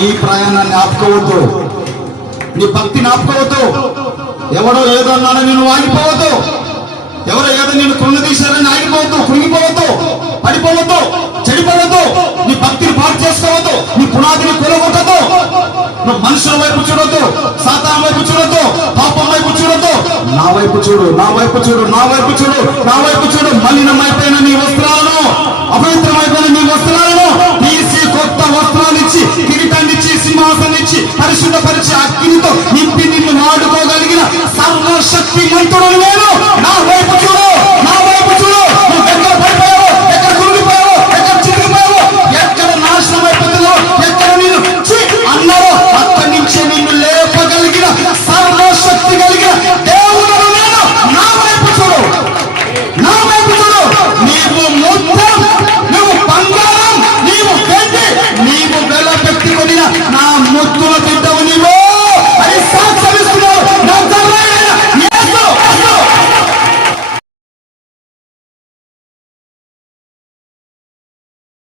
నీ ప్రయాణాన్ని ఆపుకోవద్దు, నీ భక్తిని ఆపుకోవద్దు. ఎవడో ఏదో అన్నాడని నేను ఆగిపోవద్దు, ఎవరో ఏదో నేను కృంగదీశారని ఆగిపోవద్దు, కృంగిపోవద్దు, పడిపోవద్దు, చెడిపోవద్దు. నీ భక్తిని పాడు చేసుకోవద్దు, నీ పునాదిని కూలగొట్టద్దు. నువ్వు మనుషుల వైపు చూడొద్దు, సాతాను వైపు చూడొద్దు, పాపం వైపు చూడొద్దు. నా వైపు చూడు, నా వైపు చూడు, నా వైపు చూడు, నా వైపు చూడు. మలినమైపోయిన నీ వస్త్రాలను, అపవిత్రమైపోయిన నీ వస్త్రాలను తీసి కొత్త వస్త్రాలు ఇచ్చి, కిరీటాన్ని ఇచ్చి, సింహాసనం ఇచ్చి, పరిశుద్ధపరిచి అగ్నితో నింపి నిన్ను వాడుకోగలిగిన సర్వశక్తి మంతుడు నేను.